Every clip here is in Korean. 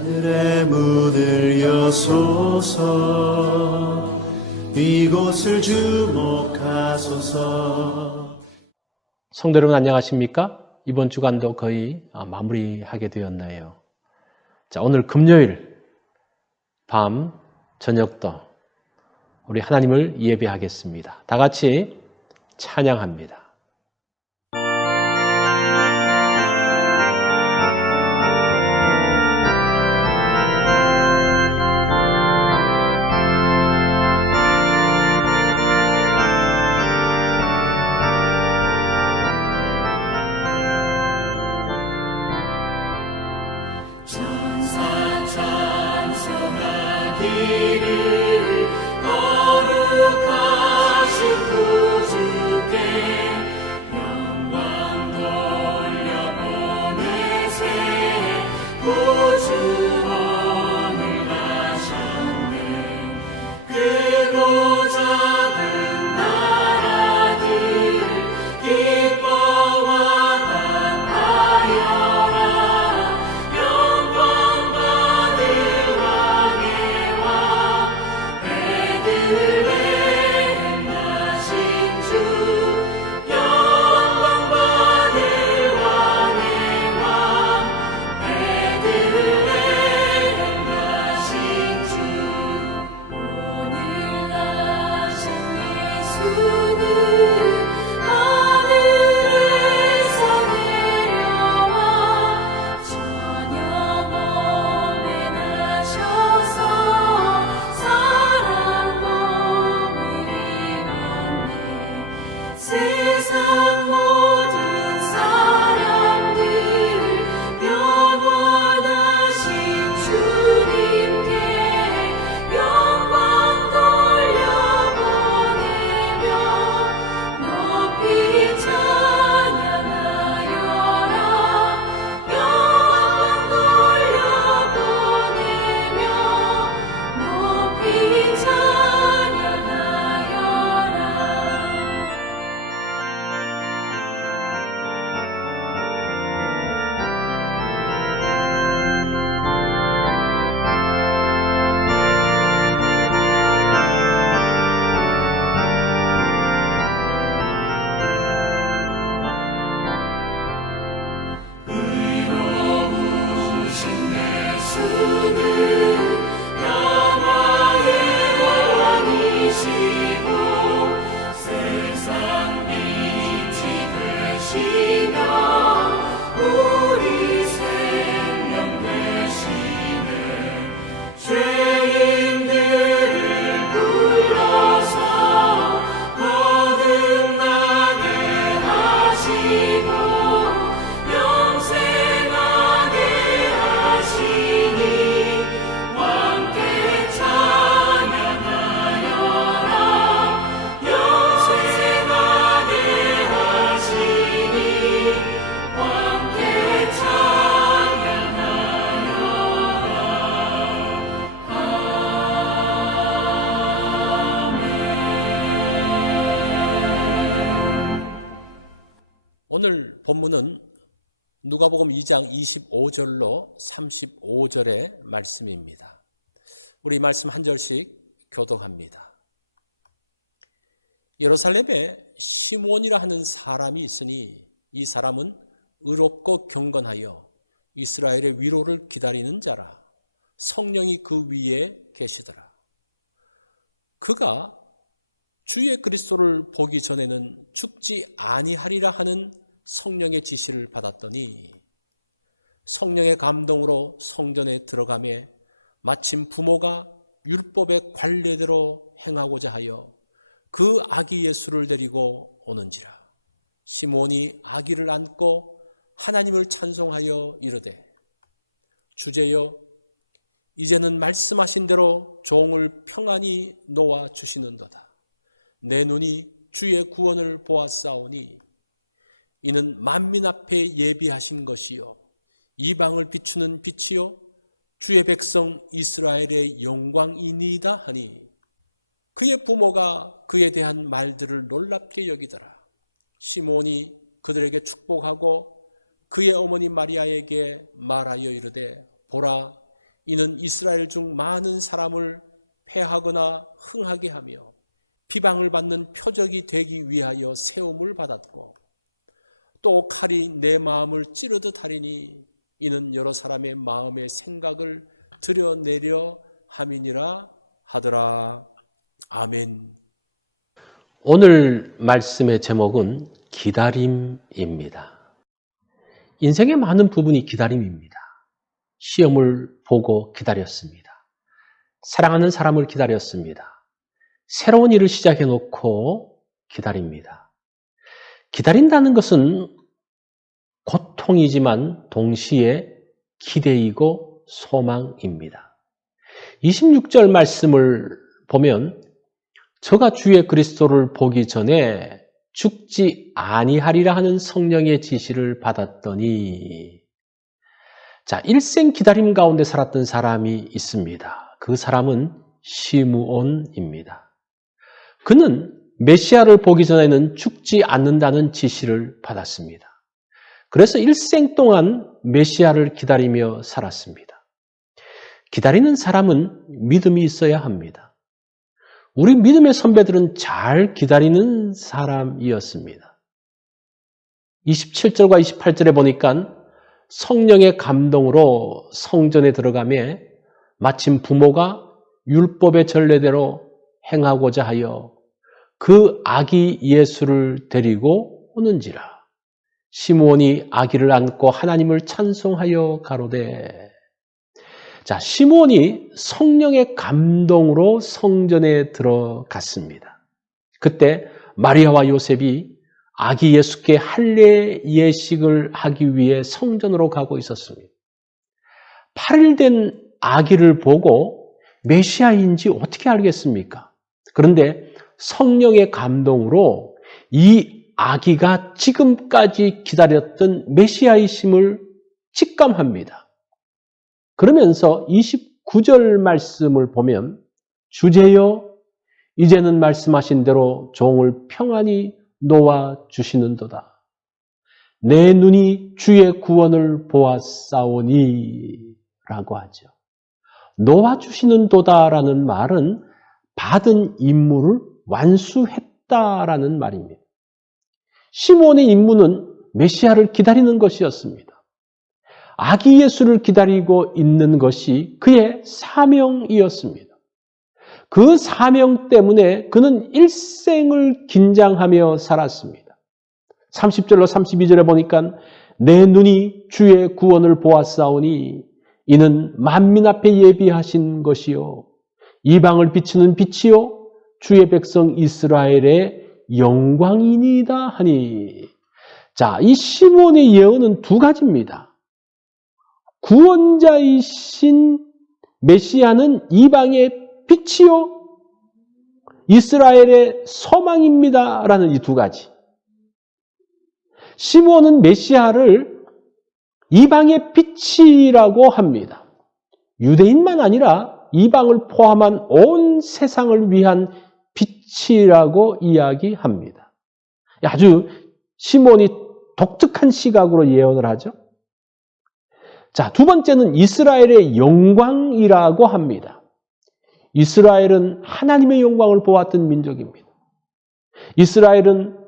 하늘의 문을 여소서 이곳을 주목하소서. 성도 여러분 안녕하십니까? 이번 주간도 거의 마무리하게 되었나요? 자, 오늘 금요일 밤 저녁도 우리 하나님을 예배하겠습니다. 다 같이 찬양합니다. 오늘 본문은 누가복음 2장 25절로 35절의 말씀입니다. 우리 말씀 한 절씩 교독합니다. 예루살렘에 시므온이라 하는 사람이 있으니 이 사람은 의롭고 경건하여 이스라엘의 위로를 기다리는 자라. 성령이 그 위에 계시더라. 그가 주의 그리스도를 보기 전에는 죽지 아니하리라 하는 성령의 지시를 받았더니 성령의 감동으로 성전에 들어가매 마침 부모가 율법의 관례대로 행하고자 하여 그 아기 예수를 데리고 오는지라. 시므온이 아기를 안고 하나님을 찬송하여 이르되 주제여 이제는 말씀하신 대로 종을 평안히 놓아 주시는도다. 내 눈이 주의 구원을 보았사오니 이는 만민 앞에 예비하신 것이요 이방을 비추는 빛이요 주의 백성 이스라엘의 영광이니이다 하니 그의 부모가 그에 대한 말들을 놀랍게 여기더라. 시므온이 그들에게 축복하고 그의 어머니 마리아에게 말하여 이르되 보라 이는 이스라엘 중 많은 사람을 패하거나 흥하게 하며 비방을 받는 표적이 되기 위하여 세움을 받았고 또 칼이 내 마음을 찌르듯 하리니 이는 여러 사람의 마음의 생각을 드러내려 함이니라 하더라. 아멘. 오늘 말씀의 제목은 기다림입니다. 인생의 많은 부분이 기다림입니다. 시험을 보고 기다렸습니다. 사랑하는 사람을 기다렸습니다. 새로운 일을 시작해 놓고 기다립니다. 기다린다는 것은 고통이지만 동시에 기대이고 소망입니다. 26절 말씀을 보면 저가 주의 그리스도를 보기 전에 죽지 아니하리라 하는 성령의 지시를 받았더니 자, 일생 기다림 가운데 살았던 사람이 있습니다. 그 사람은 시므온입니다. 그는 메시아를 보기 전에는 죽지 않는다는 지시를 받았습니다. 그래서 일생 동안 메시아를 기다리며 살았습니다. 기다리는 사람은 믿음이 있어야 합니다. 우리 믿음의 선배들은 잘 기다리는 사람이었습니다. 27절과 28절에 보니까 성령의 감동으로 성전에 들어가며 마침 부모가 율법의 전례대로 행하고자 하여 그 아기 예수를 데리고 오는지라. 시므온이 아기를 안고 하나님을 찬송하여 가로되. 자, 시므온이 성령의 감동으로 성전에 들어갔습니다. 그때 마리아와 요셉이 아기 예수께 할례 예식을 하기 위해 성전으로 가고 있었습니다. 8일 된 아기를 보고 메시아인지 어떻게 알겠습니까? 그런데 성령의 감동으로 이 아기가 지금까지 기다렸던 메시아이심을 직감합니다. 그러면서 29절 말씀을 보면 주제여 이제는 말씀하신 대로 종을 평안히 놓아주시는도다. 내 눈이 주의 구원을 보았사오니 라고 하죠. 놓아주시는도다라는 말은 받은 임무를 완수했다라는 말입니다. 시므온의 임무는 메시아를 기다리는 것이었습니다. 아기 예수를 기다리고 있는 것이 그의 사명이었습니다. 그 사명 때문에 그는 일생을 긴장하며 살았습니다. 30절로 32절에 보니까 내 눈이 주의 구원을 보았사오니 이는 만민 앞에 예비하신 것이요 이방을 비추는 빛이요 주의 백성 이스라엘의 영광이니이다 하니. 자, 이 시므온의 예언은 두 가지입니다. 구원자이신 메시아는 이방의 빛이요 이스라엘의 소망입니다 라는 이 두 가지. 시므온은 메시아를 이방의 빛이라고 합니다. 유대인만 아니라 이방을 포함한 온 세상을 위한 빛이라고 이야기합니다. 아주 시므온이 독특한 시각으로 예언을 하죠. 자, 두 번째는 이스라엘의 영광이라고 합니다. 이스라엘은 하나님의 영광을 보았던 민족입니다. 이스라엘은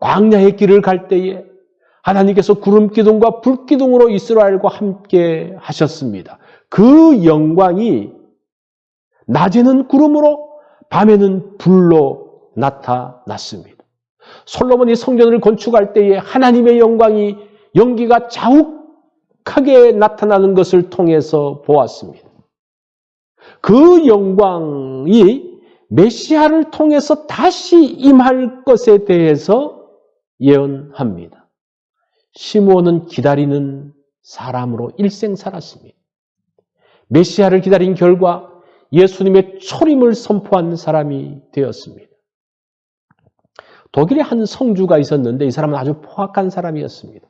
광야의 길을 갈 때에 하나님께서 구름 기둥과 불 기둥으로 이스라엘과 함께 하셨습니다. 그 영광이 낮에는 구름으로 밤에는 불로 나타났습니다. 솔로몬이 성전을 건축할 때에 하나님의 영광이 연기가 자욱하게 나타나는 것을 통해서 보았습니다. 그 영광이 메시아를 통해서 다시 임할 것에 대해서 예언합니다. 시므온은 기다리는 사람으로 일생 살았습니다. 메시아를 기다린 결과 예수님의 초림을 선포한 사람이 되었습니다. 독일에 한 성주가 있었는데 이 사람은 아주 포악한 사람이었습니다.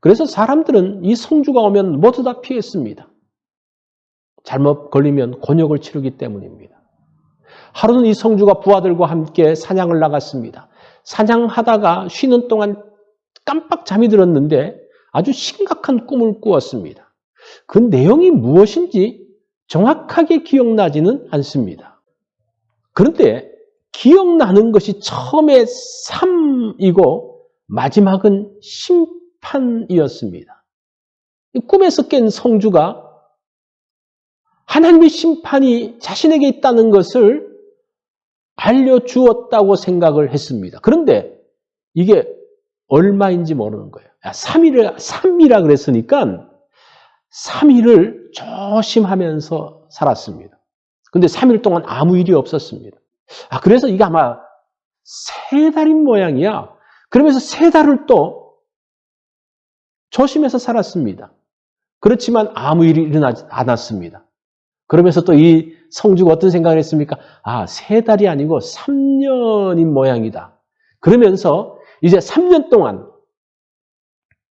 그래서 사람들은 이 성주가 오면 모두 다 피했습니다. 잘못 걸리면 곤욕을 치르기 때문입니다. 하루는 이 성주가 부하들과 함께 사냥을 나갔습니다. 사냥하다가 쉬는 동안 깜빡 잠이 들었는데 아주 심각한 꿈을 꾸었습니다. 그 내용이 무엇인지 정확하게 기억나지는 않습니다. 그런데 기억나는 것이 처음에 삶이고 마지막은 심판이었습니다. 꿈에서 깬 성주가 하나님의 심판이 자신에게 있다는 것을 알려주었다고 생각을 했습니다. 그런데 이게 얼마인지 모르는 거예요. 3일이라 그랬으니까 3일을 조심하면서 살았습니다. 근데 3일 동안 아무 일이 없었습니다. 그래서 이게 아마 3달인 모양이야. 그러면서 3달을 또 조심해서 살았습니다. 그렇지만 아무 일이 일어나지 않았습니다. 그러면서 또 이 성주가 어떤 생각을 했습니까? 3달이 아니고 3년인 모양이다. 그러면서 이제 3년 동안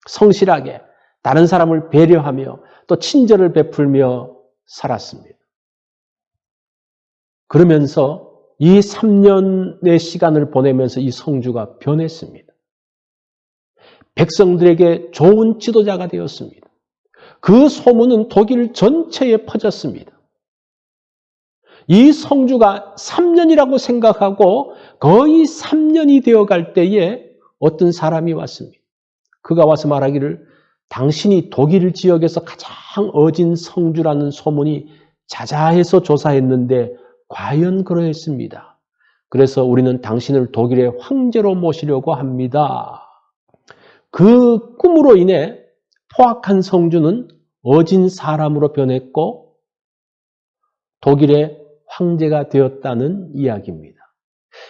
성실하게 다른 사람을 배려하며 또 친절을 베풀며 살았습니다. 그러면서 이 3년의 시간을 보내면서 이 성주가 변했습니다. 백성들에게 좋은 지도자가 되었습니다. 그 소문은 독일 전체에 퍼졌습니다. 이 성주가 3년이라고 생각하고 거의 3년이 되어갈 때에 어떤 사람이 왔습니다. 그가 와서 말하기를 당신이 독일 지역에서 가장 어진 성주라는 소문이 자자해서 조사했는데 과연 그러했습니다. 그래서 우리는 당신을 독일의 황제로 모시려고 합니다. 그 꿈으로 인해 포악한 성주는 어진 사람으로 변했고 독일의 황제가 되었다는 이야기입니다.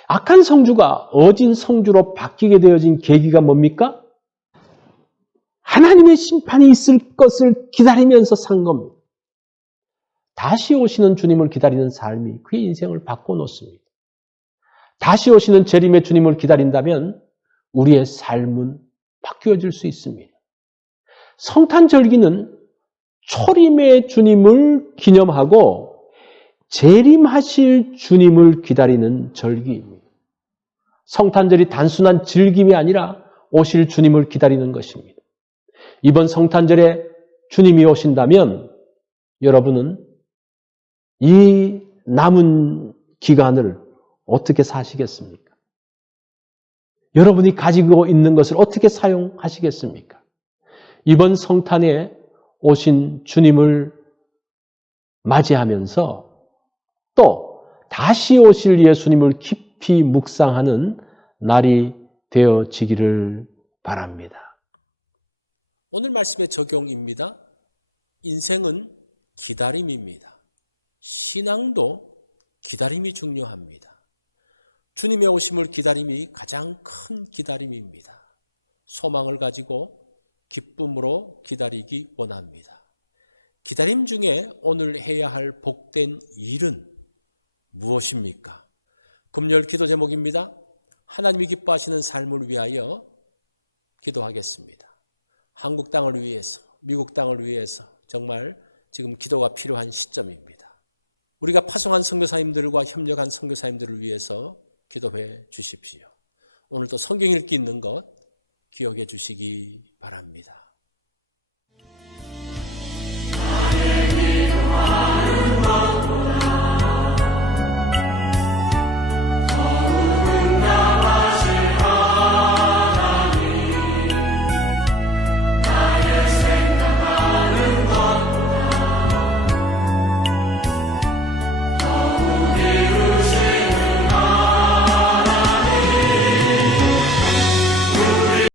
악한 성주가 어진 성주로 바뀌게 되어진 계기가 뭡니까? 하나님의 심판이 있을 것을 기다리면서 산 겁니다. 다시 오시는 주님을 기다리는 삶이 그의 인생을 바꿔놓습니다. 다시 오시는 재림의 주님을 기다린다면 우리의 삶은 바뀌어질 수 있습니다. 성탄절기는 초림의 주님을 기념하고 재림하실 주님을 기다리는 절기입니다. 성탄절이 단순한 즐김이 아니라 오실 주님을 기다리는 것입니다. 이번 성탄절에 주님이 오신다면 여러분은 이 남은 기간을 어떻게 사시겠습니까? 여러분이 가지고 있는 것을 어떻게 사용하시겠습니까? 이번 성탄에 오신 주님을 맞이하면서 또 다시 오실 예수님을 깊이 묵상하는 날이 되어지기를 바랍니다. 오늘 말씀의 적용입니다. 인생은 기다림입니다. 신앙도 기다림이 중요합니다. 주님의 오심을 기다림이 가장 큰 기다림입니다. 소망을 가지고 기쁨으로 기다리기 원합니다. 기다림 중에 오늘 해야 할 복된 일은 무엇입니까? 금요일 기도 제목입니다. 하나님이 기뻐하시는 삶을 위하여 기도하겠습니다. 한국 땅을 위해서, 미국 땅을 위해서 정말 지금 기도가 필요한 시점입니다. 우리가 파송한 선교사님들과 협력한 선교사님들을 위해서 기도해 주십시오. 오늘도 성경 읽기 있는 것 기억해 주시기 바랍니다.